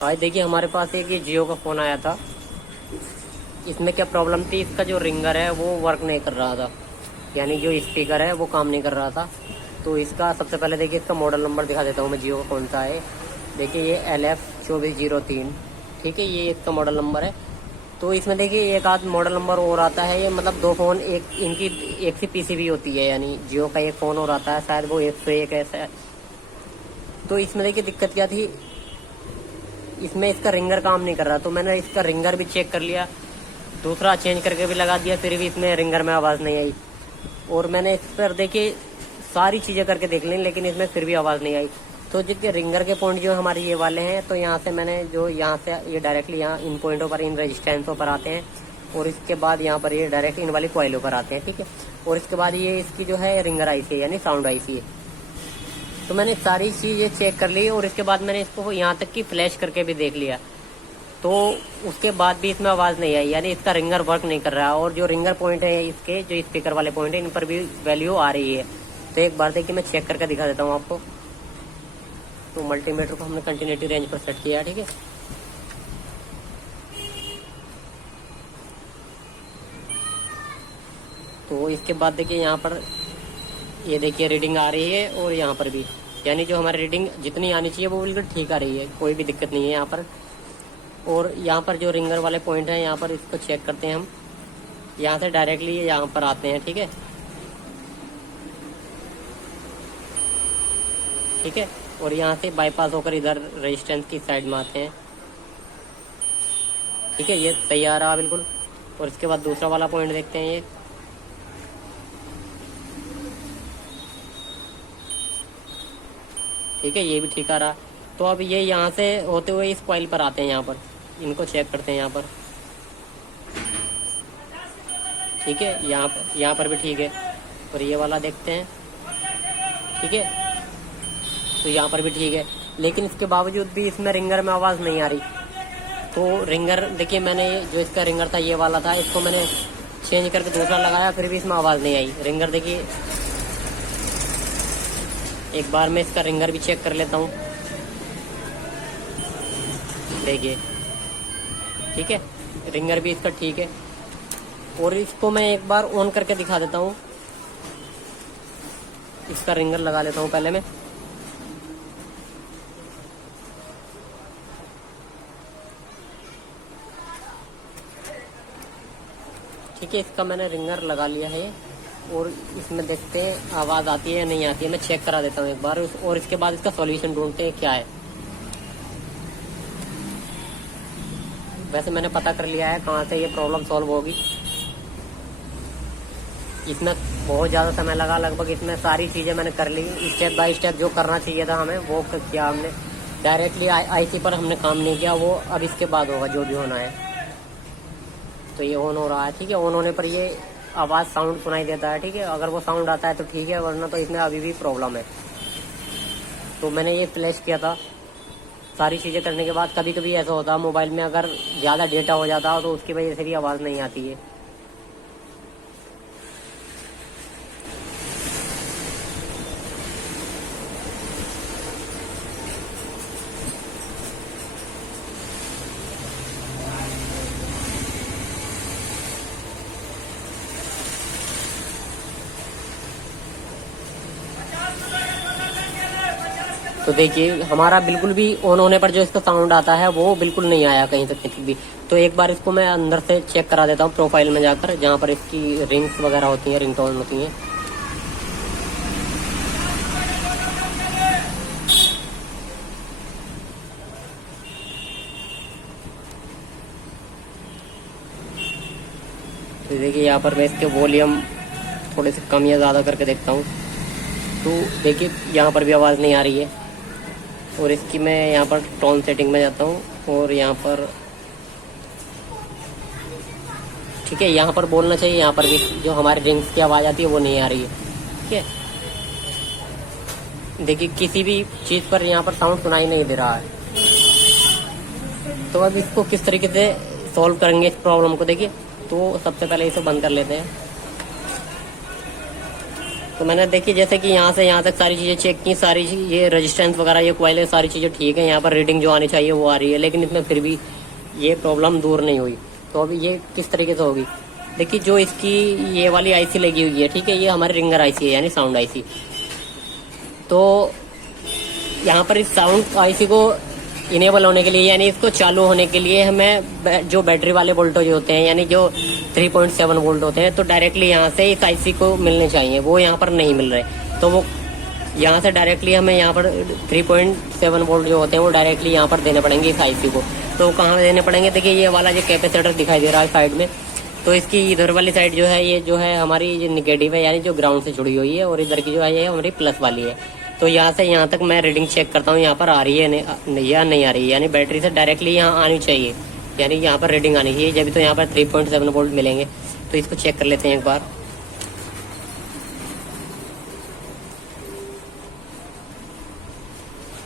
आज देखिए हमारे पास एक ये जियो का फ़ोन आया था। इसमें क्या प्रॉब्लम थी, इसका जो रिंगर है वो वर्क नहीं कर रहा था, यानी जो स्पीकर है वो काम नहीं कर रहा था। तो इसका सबसे पहले देखिए इसका मॉडल नंबर दिखा देता हूँ मैं, जियो का कौन सा है। देखिए ये LF2403, ठीक है, ये इसका मॉडल नंबर है। तो इसमें देखिए एक आध मॉडल नंबर और आता है, ये मतलब दो फ़ोन एक इनकी एक सी पीसीबी होती है, यानी जियो का एक फ़ोन और आता है, शायद वो 101 है। तो इसमें देखिए दिक्कत क्या थी, इसमें इसका रिंगर काम नहीं कर रहा। तो मैंने इसका रिंगर भी चेक कर लिया, दूसरा चेंज करके भी लगा दिया, फिर भी इसमें रिंगर में आवाज़ नहीं आई। और मैंने इस पर देखिए सारी चीज़ें करके देख ली, लेकिन इसमें फिर भी आवाज़ नहीं आई। तो जिसके रिंगर के पॉइंट जो हमारे ये वाले हैं, तो यहाँ से मैंने जो यहाँ से ये डायरेक्टली यहाँ इन पॉइंटों पर, इन रजिस्टेंसों पर आते हैं, और इसके बाद यहाँ पर ये डायरेक्ट इन वाली कॉइलों पर आते हैं, ठीक है। और इसके बाद ये इसकी जो है रिंगर आईसी है, यानी साउंड आईसी है। तो मैंने सारी चीज़ें चेक कर ली, और इसके बाद मैंने इसको यहाँ तक कि फ्लैश करके भी देख लिया। तो उसके बाद भी इसमें आवाज़ नहीं आई, यानी इसका रिंगर वर्क नहीं कर रहा। और जो रिंगर पॉइंट है इसके, जो स्पीकर वाले पॉइंट है, इन पर भी वैल्यू आ रही है। तो एक बार देखिए मैं चेक करके दिखा देता हूँ आपको। तो मल्टीमीटर को हमने कंटिन्यूटी रेंज पर सेट किया है, ठीक है। तो इसके बाद देखिए यहाँ पर ये देखिए रीडिंग आ रही है, और यहाँ पर भी, यानी जो हमारी रीडिंग जितनी आनी चाहिए वो बिल्कुल ठीक आ रही है, कोई भी दिक्कत नहीं है यहाँ पर। और यहाँ पर जो रिंगर वाले पॉइंट हैं, यहाँ पर इसको चेक करते हैं हम। यहाँ से डायरेक्टली यहाँ पर आते हैं, ठीक है, ठीक है। और यहाँ से बाईपास होकर इधर रेजिस्टेंस की साइड में आते हैं, ठीक है, ये सही आ रहा बिल्कुल। और इसके बाद दूसरा वाला पॉइंट देखते हैं, ये ठीक है, ये भी ठीक आ रहा। तो अब ये यहाँ से होते हुए इस कॉइल पर आते हैं, यहाँ पर इनको चेक करते हैं यहाँ पर, ठीक है, यहाँ पर भी ठीक है। और ये वाला देखते हैं, ठीक है, तो यहाँ पर भी ठीक है। लेकिन इसके बावजूद भी इसमें रिंगर में आवाज़ नहीं आ रही। तो रिंगर देखिए, मैंने जो इसका रिंगर था ये वाला था, इसको मैंने चेंज करके दूसरा लगाया, फिर भी इसमें आवाज़ नहीं आई। रिंगर देखिए, एक बार मैं इसका रिंगर भी चेक कर लेता हूँ, देखिए, ठीक है, रिंगर भी इसका ठीक है। और इसको मैं एक बार ऑन करके दिखा देता हूँ, इसका रिंगर लगा लेता हूँ पहले मैं। ठीक है, इसका मैंने रिंगर लगा लिया है, और इसमें देखते हैं आवाज़ आती है या नहीं आती है। मैं चेक करा देता हूँ एक बार, और इसके बाद इसका सॉल्यूशन ढूंढते हैं क्या है। वैसे मैंने पता कर लिया है कहाँ से ये प्रॉब्लम सॉल्व होगी। इसमें बहुत ज़्यादा समय लगा, लगभग इसमें सारी चीज़ें मैंने कर ली, स्टेप बाय स्टेप जो करना चाहिए था हमें वो किया हमने। डायरेक्टली आईसी पर हमने काम नहीं किया, वो अब इसके बाद होगा जो भी होना है। तो ये ऑन हो रहा है, ठीक है। ऑन होने पर ये आवाज़ साउंड सुनाई देता है, ठीक है। अगर वो साउंड आता है तो ठीक है, वरना तो इसमें अभी भी प्रॉब्लम है। तो मैंने ये फ्लैश किया था। सारी चीज़ें करने के बाद कभी कभी ऐसा होता है मोबाइल में, अगर ज़्यादा डेटा हो जाता है तो उसकी वजह से भी आवाज़ नहीं आती है। तो देखिए हमारा बिल्कुल भी ऑन होने पर जो इसका साउंड आता है वो बिल्कुल नहीं आया कहीं तक कहीं भी। तो एक बार इसको मैं अंदर से चेक करा देता हूँ प्रोफाइल में जाकर, जहाँ पर इसकी रिंग्स वगैरह होती हैं, रिंगटोन होती हैं। तो देखिए यहाँ पर मैं इसके वॉल्यूम थोड़े से कम या ज़्यादा करके देखता हूँ। तो देखिए यहाँ पर भी आवाज़ नहीं आ रही है। और इसकी मैं यहाँ पर टोन सेटिंग में जाता हूँ, और यहाँ पर ठीक है, यहाँ पर बोलना चाहिए, यहाँ पर भी जो हमारी रिंग्स की आवाज़ आती है वो नहीं आ रही है, ठीक है। देखिए किसी भी चीज़ पर यहाँ पर साउंड सुनाई नहीं दे रहा है। तो अब इसको किस तरीके से सॉल्व करेंगे इस प्रॉब्लम को, देखिए। तो सबसे पहले इसे बंद कर लेते हैं। तो मैंने देखी जैसे कि यहाँ से यहाँ तक सारी चीज़ें चेक की, सारी ये रेजिस्टेंस वगैरह ये कॉइल सारी चीज़ें ठीक है, यहाँ पर रीडिंग जो आनी चाहिए वो आ रही है, लेकिन इसमें फिर भी ये प्रॉब्लम दूर नहीं हुई। तो अभी ये किस तरीके से होगी, देखिए जो इसकी ये वाली आईसी लगी हुई है, ठीक है, ये हमारी रिंगर आईसी है यानी साउंड आईसी। तो यहाँ पर इस साउंड आईसी को इनेबल होने के लिए यानी इसको चालू होने के लिए हमें जो बैटरी वाले वोल्टेज होते हैं यानी जो 3.7 वोल्ट होते हैं, तो डायरेक्टली यहाँ से इस आईसी को मिलने चाहिए, वो यहाँ पर नहीं मिल रहे। तो वो यहाँ से डायरेक्टली हमें यहाँ पर 3.7 वोल्ट जो होते हैं वो डायरेक्टली यहाँ पर देने पड़ेंगे इस आईसी को। तो कहाँ देने पड़ेंगे, देखिए ये वाला जो कैपेसिटर दिखाई दे रहा है साइड में, तो इसकी इधर वाली साइड जो है ये जो है हमारी जो निगेटिव है यानी जो ग्राउंड से जुड़ी हुई है, और इधर की जो है ये हमारी प्लस वाली है। तो यहाँ से यहाँ तक मैं रीडिंग चेक करता हूँ यहाँ पर आ रही है या नहीं आ रही है, यानी बैटरी से डायरेक्टली यहाँ आनी चाहिए, यानी यहाँ पर रीडिंग आनी चाहिए, जब तो यहाँ पर 3.7 वोल्ट मिलेंगे। तो इसको चेक कर लेते हैं एक बार।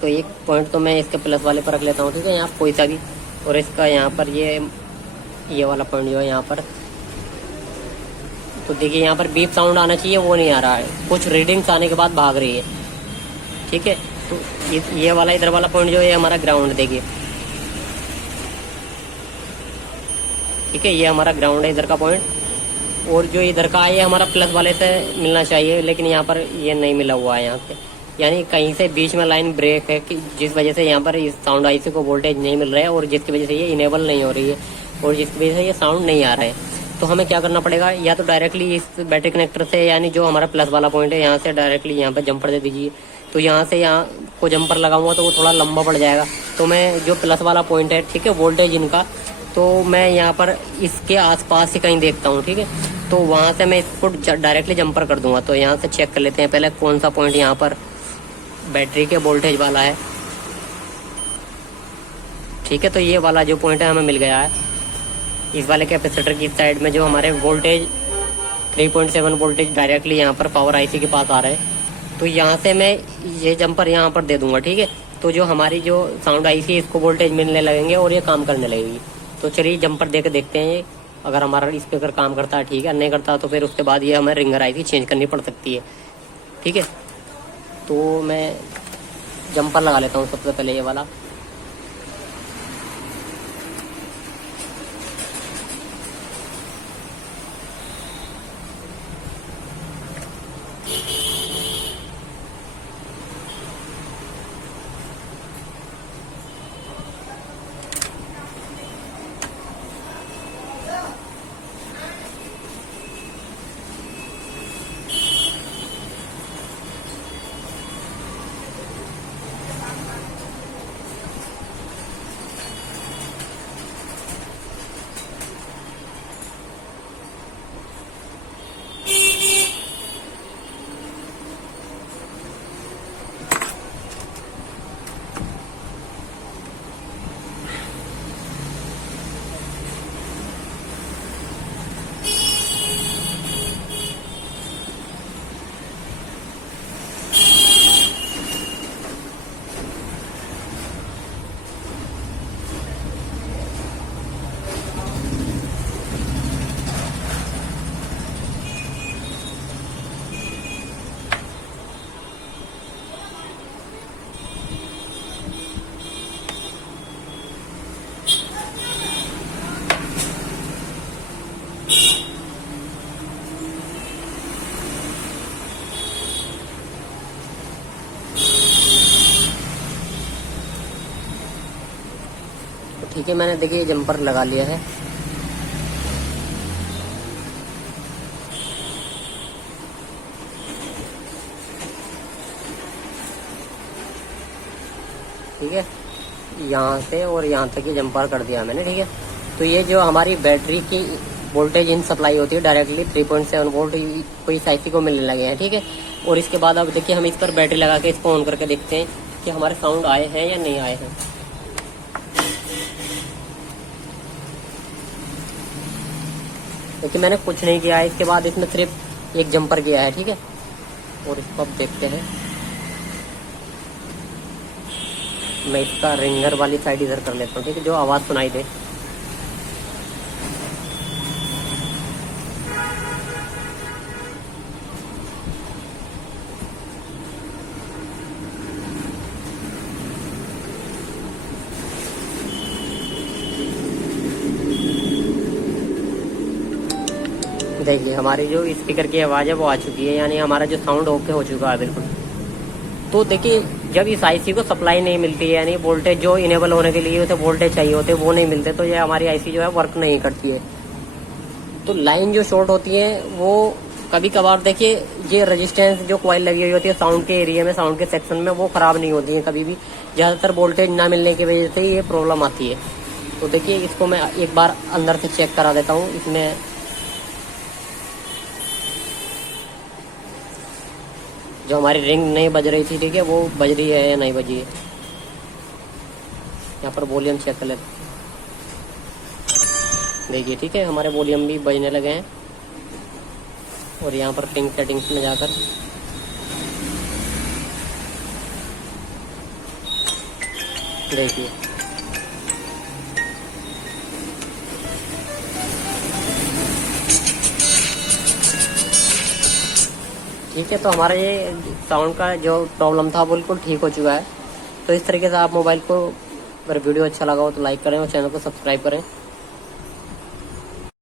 तो एक पॉइंट तो मैं इसके प्लस वाले पर रख लेता हूँ, ठीक है, यहाँ कोई सा भी, और इसका यहाँ पर ये वाला पॉइंट जो है यहाँ पर, तो देखिए यहाँ पर बीप साउंड आना चाहिए, वो नहीं आ रहा है, कुछ रीडिंग्स आने के बाद भाग रही है, ठीक है। तो ये वाला इधर वाला पॉइंट जो है हमारा ग्राउंड, देखिए, ठीक है, ये हमारा ग्राउंड है इधर का पॉइंट, और जो इधर का है ये हमारा प्लस वाले से मिलना चाहिए, लेकिन यहाँ पर ये नहीं मिला हुआ है यहाँ पे, यानी कहीं से बीच में लाइन ब्रेक है कि जिस वजह से यहाँ पर इस साउंड आईसी को वोल्टेज नहीं मिल रहा है, और जिसकी वजह से ये इनेबल नहीं हो रही है, और जिसकी वजह से ये साउंड नहीं आ रहा है। तो हमें क्या करना पड़ेगा, या तो डायरेक्टली इस बैटरी कनेक्टर से यानी जो हमारा प्लस वाला पॉइंट है यहाँ से डायरेक्टली यहाँ पर जंपर दे दीजिए। तो यहाँ से यहाँ को जंपर लगाऊंगा तो वो थोड़ा लंबा पड़ जाएगा। तो मैं जो प्लस वाला पॉइंट है, ठीक है, वोल्टेज इनका, तो मैं यहाँ पर इसके आसपास ही कहीं देखता हूँ, ठीक है, तो वहाँ से मैं इसको डायरेक्टली जंपर कर दूंगा। तो यहाँ से चेक कर लेते हैं पहले कौन सा पॉइंट यहाँ पर बैटरी के वोल्टेज वाला है, ठीक है। तो ये वाला जो पॉइंट है हमें मिल गया है, इस वाले कैपेसिटर की साइड में जो हमारे वोल्टेज 3.7 वोल्टेज डायरेक्टली यहाँ पर पावर आईसी के पास आ रहे हैं। तो यहाँ से मैं ये जंपर यहाँ पर दे दूंगा, ठीक है। तो जो हमारी जो साउंड आईसी इसको वोल्टेज मिलने लगेंगे और ये काम करने लगेगी। तो चलिए जंपर दे के देखते हैं, ये अगर हमारा स्पीकर काम करता है ठीक है, नहीं करता तो फिर उसके बाद ये हमें रिंगर आईसी चेंज करनी पड़ सकती है, ठीक है। तो मैं जंपर लगा लेता हूँ सबसे पहले ये वाला। ठीक है, मैंने देखिए जंपर लगा लिया है। ठीक है, यहाँ से और यहाँ तक ये जंपर कर दिया मैंने, ठीक है। तो ये जो हमारी बैटरी की वोल्टेज इन सप्लाई होती है डायरेक्टली 3.7 वोल्ट कोई आईसी को मिलने लगे हैं, ठीक है। और इसके बाद अब देखिए हम इस पर बैटरी लगा के इसको ऑन करके देखते हैं कि हमारे साउंड आए हैं या नहीं आए हैं। देखिए मैंने कुछ नहीं किया है, इसके बाद इसमें सिर्फ एक जंपर किया है, ठीक है। और इसको अब देखते हैं, मैं इसका रिंगर वाली साइड इधर कर लेता हूँ, ठीक है, जो आवाज़ सुनाई दे। देखिए हमारी जो स्पीकर की आवाज़ है वो आ चुकी है, यानी हमारा जो साउंड ओके हो चुका है बिल्कुल। तो देखिए जब इस आईसी को सप्लाई नहीं मिलती है, यानी वोल्टेज जो इनेबल होने के लिए उसे वोल्टेज चाहिए होते वो नहीं मिलते, तो ये हमारी आईसी जो है वर्क नहीं करती है। तो लाइन जो शॉर्ट होती है वो कभी कभार देखिए ये रेजिस्टेंस जो कॉइल लगी हुई होती है साउंड के एरिया में, साउंड के सेक्शन में, वो खराब नहीं होती है कभी भी। ज़्यादातर वोल्टेज ना मिलने की वजह से ये प्रॉब्लम आती है। तो देखिए इसको मैं एक बार अंदर से चेक करा देता हूँ। इसमें जो हमारी रिंग नहीं बज रही थी, ठीक है, वो बज रही है या नहीं बजी है। यहाँ पर वॉल्यूम चेक कर लेते देखिए, ठीक है, हमारे वॉल्यूम भी बजने लगे हैं। और यहाँ पर पिंक सेटिंग्स में जाकर देखिए ठीक है। तो हमारा ये साउंड का जो प्रॉब्लम था बिल्कुल ठीक हो चुका है। तो इस तरीके से आप मोबाइल को, अगर वीडियो अच्छा लगा हो तो लाइक करें और चैनल को सब्सक्राइब करें।